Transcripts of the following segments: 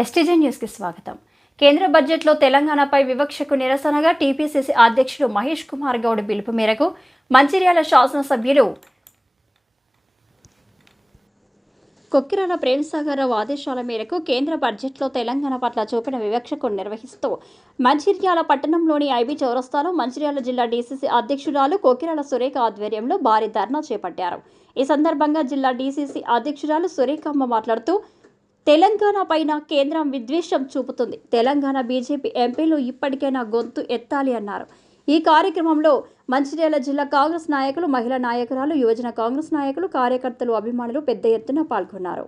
STG news కి స్వాగతం. కేంద్ర బడ్జెట్లో తెలంగాణపై వివక్షకు నిరసనగా టీపీసీసీ అధ్యక్షుడు మహేష్ కుమార్ గౌడ్ పిలుపు మేరకు మంచిర్యాల శాసనసభ్యులు కొక్కిరాల ప్రేమసాగరరావు ఆదేశాల మేరకు కేంద్ర బడ్జెట్లో తెలంగాణ పట్ల చూపిన వివక్షకు నిర్వహిస్తూ మంచిర్యాల పట్టణంలోని ఐబీ చౌరస్తాలో మంచిర్యాల జిల్లా డీసీసీ అధ్యక్షురాలు కొక్కిరాల సురేఖ ఆధ్వర్యంలో భారీ ధర్నా చేపట్టారు. ఈ సందర్భంగా జిల్లా డీసీసీ అధ్యక్షురాలు సురేఖమ్మ మాట్లాడుతూ తెలంగాణ పైన కేంద్రం విద్వేషం చూపుతుంది. తెలంగాణ బీజేపీ ఎంపీలు ఇప్పటికైనా గొంతు ఎత్తాలి అన్నారు. ఈ కార్యక్రమంలో మంచిర్యాల జిల్లా కాంగ్రెస్ నాయకులు, మహిళా నాయకురాలు, యువజన కాంగ్రెస్ నాయకులు, కార్యకర్తలు, అభిమానులు పెద్ద ఎత్తున పాల్గొన్నారు.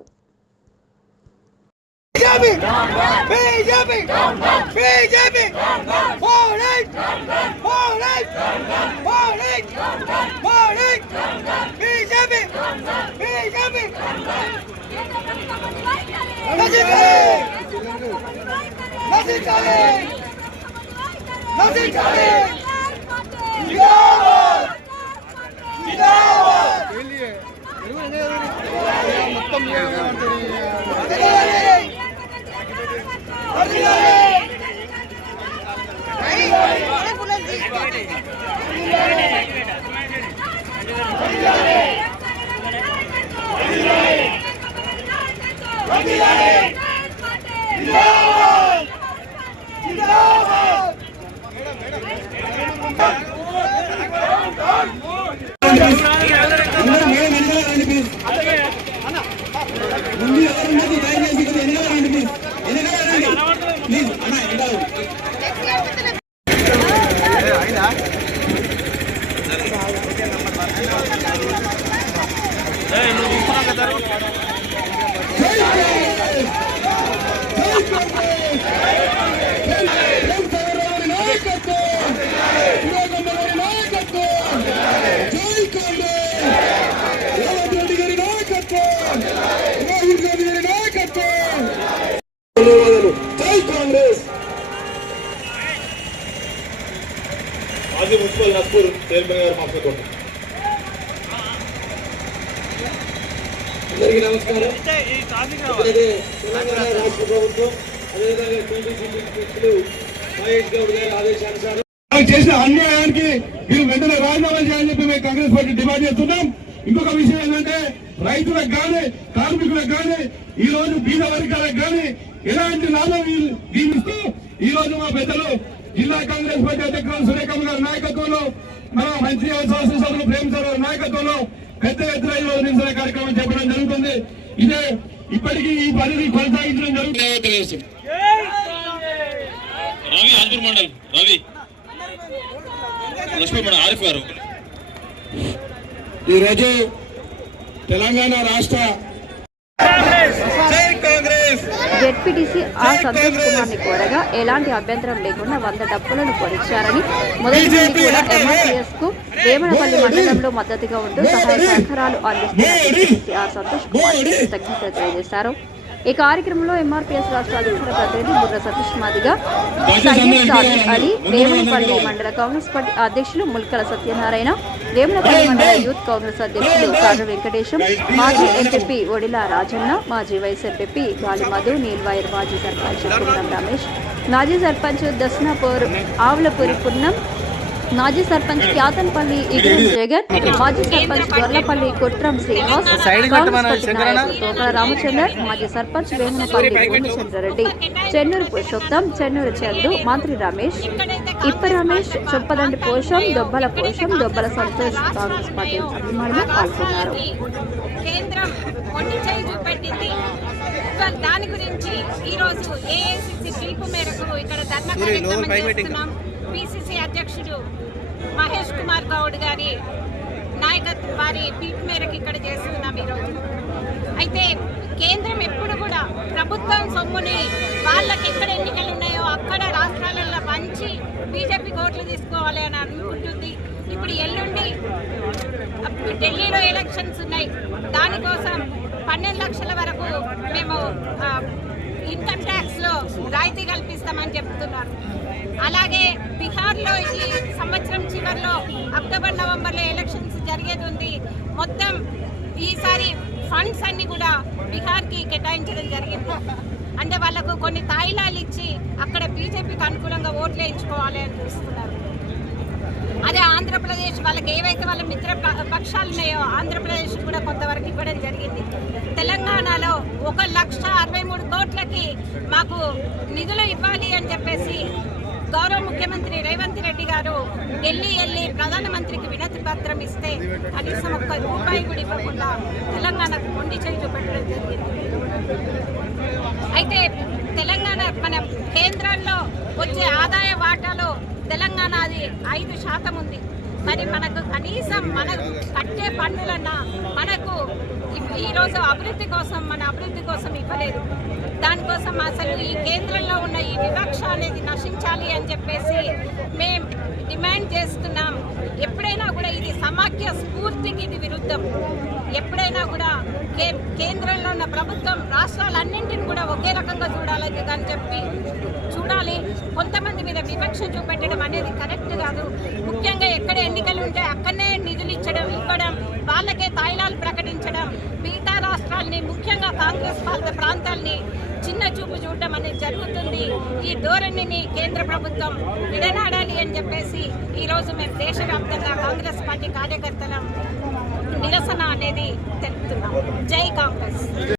మాజీ మున్సిపల్ నస్పూర్ చైర్మన్ గారు మాట్లాడుకోండి. అందరికీ నమస్కారం. తెలంగాణ రాష్ట్ర ప్రభుత్వం అదేవిధంగా టీపీసీ మహేష్ గౌడ్ గారి ఆదేశానుసారం చేసిన అన్యాయానికి మీరు వెంటనే రాజీనామా చేయాలని చెప్పి మేము కాంగ్రెస్ పార్టీ డిమాండ్ చేస్తున్నాం. ఇంకొక విషయం ఏంటంటే రైతులకు కానీ కార్మికులకు కానీ ఈ రోజు బీద వర్గాలకు కానీ ఎలాంటి లాభం దీనిస్తూ ఈ రోజు మా పెద్దలు జిల్లా కాంగ్రెస్ పార్టీ అధ్యక్షులు సురేఖమ్మ గారి నాయకత్వంలో మన మంచిర్యాల శాసనసభ్యులు ప్రేమసాగర్ గారి నాయకత్వంలో పెద్ద ఎత్తున ఈ రోజు నిరసన కార్యక్రమం చెప్పడం జరుగుతుంది. ఇదే ఇప్పటికీ ఈ పనిని కొనసాగించడం జరుగుతుంది. రవి ఆల్పూర్ మండల్ రవి లక్ష్మీ మండల్ ఆరిఫ్ గారు ఈరోజు తెలంగాణ రాష్ట్ర జెడ్పీటీసీ ఆ సంతోష్ కుమార్ ని కోరగా ఎలాంటి అభ్యంతరం లేకుండా 100 డబ్బులను కొనిచ్చారని మొదటి నుండి కూడా ఎంఆర్పీఎస్ కు వేమనపల్లి మండలంలో మద్దతుగా ఉంటూ సహాయ సహకారాలు అందిస్తున్న జెడ్పీటీసీ ఆ సంతోష్ కుమార్ కృతజ్ఞతలు తెలియజేశారు. ఈ కార్యక్రమంలో ఎంఆర్పీఎస్ రాష్ట్ర అధికార ప్రతినిధి బుర్ర సతీష్ మాదిగా, సయ్యద్ సాదిక్ అలీ, వేమనపల్లి మండల కాంగ్రెస్ పార్టీ అధ్యక్షులు ముల్కల సత్యనారాయణ, వేమనపల్లి మండల యూత్ కాంగ్రెస్ అధ్యక్షులు కారు వెంకటేశం, మాజీ ఎంపీ ఒడిల రాజన్న, మాజీ వైస్ ఎంపీ గాలి మధు, నీల్వాయర్, మాజీ సర్పంచ్ కుండం రమేష్, మాజీ సర్పంచ్ దస్నాపూర్ ఆవులపూరి పున్నం, మాజీ సర్పంచ్ క్యాతన్పల్లి ఇగ్రం జగన్, మాజీ సర్పంచ్ గొర్లపల్లి కొట్రం శ్రీనివాస్, కాంగ్రెస్ పార్టీ నాయకులు తోకల రామచందర్, మాజీ సర్పంచ్ వేమనపల్లి పూర్ణచంద్రారెడ్డి, చెన్నూరు పురుషోత్తం, చెన్నూరు చందు, మంత్రి రమేష్, ఇప్ప రమేష్, చొప్పదండి పోషం, దొబ్బల పోషం, దొబ్బల సంతోష్ కాంగ్రెస్ పార్టీ అభిమానులు పాల్గొన్నారు. దాని గురించి ఈరోజు ఏఐసిసి పిలుపు మేరకు ఇక్కడ ధర్నా కార్యక్రమం చేస్తున్నాం. పిసిసి అధ్యక్షుడు మహేష్ కుమార్ గౌడ్ గారి నాయకత్వం వారి పిలుపు మేరకు ఇక్కడ చేస్తున్నాం ఈరోజు. అయితే కేంద్రం ఎప్పుడు కూడా ప్రభుత్వం సొమ్ముని వాళ్ళకి ఎక్కడ ఎన్నికలు ఉన్నాయో అక్కడ రాష్ట్రాలలో పంచి బీజేపీ ఓట్లు తీసుకోవాలి అని అనుకుంటుంది. ఇప్పుడు ఎల్లుండి ఢిల్లీలో ఎలక్షన్స్ ఉన్నాయి. దానికోసం 12 లక్షల వరకు మేము ఇన్కమ్ ట్యాక్స్ లో రాయితీ కల్పిస్తామని చెప్తున్నారు. అలాగే బీహార్లో ఈ సంవత్సరం చివరిలో అక్టోబర్ నవంబర్లో ఎలక్షన్స్ జరిగేది ఉంది. మొత్తం ఈసారి ఫండ్స్ అన్ని కూడా బీహార్కి కేటాయించడం జరిగింది. అంటే వాళ్ళకు కొన్ని తాయిలాలు ఇచ్చి అక్కడ బీజేపీకి అనుకూలంగా ఓట్లు వేయించుకోవాలి అని చూస్తున్నారు. అదే ఆంధ్రప్రదేశ్ వాళ్ళకి ఏవైతే వాళ్ళ మిత్ర పక్షాలు ఉన్నాయో ఆంధ్రప్రదేశ్ కూడా కొంతవరకు ఇవ్వడం జరిగింది. తెలంగాణలో 1,63 కోట్లకి మాకు నిధులు ఇవ్వాలి అని చెప్పేసి గౌరవ ముఖ్యమంత్రి రేవంత్ రెడ్డి గారు వెళ్ళి ప్రధానమంత్రికి వినతి పత్రం ఇస్తే కనీసం ₹1 కూడా ఇవ్వకుండా తెలంగాణకు మొండి చేయి చూపెట్టడం జరిగింది. అయితే తెలంగాణ మన కేంద్రంలో వచ్చే ఆదాయ వాటాలో తెలంగాణ అది 5% ఉంది. మరి మనకు కనీసం మన కట్టే పన్నులన్నా మనకు ఈరోజు మన అభివృద్ధి కోసం ఇవ్వలేదు. దానికోసం అసలు ఈ కేంద్రంలో ఉన్న ఈ వివక్ష అనేది నశించాలి అని చెప్పేసి మేము డిమాండ్ చేస్తున్నాం. ఎప్పుడైనా కూడా ఇది సమాఖ్య స్ఫూర్తికి ఇది విరుద్ధం. ఎప్పుడైనా కూడా కేంద్రంలో ఉన్న ప్రభుత్వం రాష్ట్రాలన్నింటిని కూడా ఒకే రకంగా చూడాలని అని చెప్పి చూడాలి. కొంతమంది మీద వివక్ష చూపెట్టడం అనేది కరెక్ట్ కాదు. ముఖ్యంగా ఎక్కడ ఎన్నికలు ఉంటే అక్కడనే నిధులు ఇవ్వడం, వాళ్ళకే తాయిలాలు ప్రకటించడం, మిగతా రాష్ట్రాలని ముఖ్యంగా కాంగ్రెస్ పాలిత ప్రాంతాలని చిన్న చూపు చూడడం అనేది జరుగుతుంది. ఈ ధోరణిని కేంద్ర ప్రభుత్వం విడనాడాలి అని చెప్పేసి ఈరోజు మేము దేశవ్యాప్తంగా కాంగ్రెస్ పార్టీ కార్యకర్తల నిరసన అనేది తెలుపుతున్నాం. జై కాంగ్రెస్.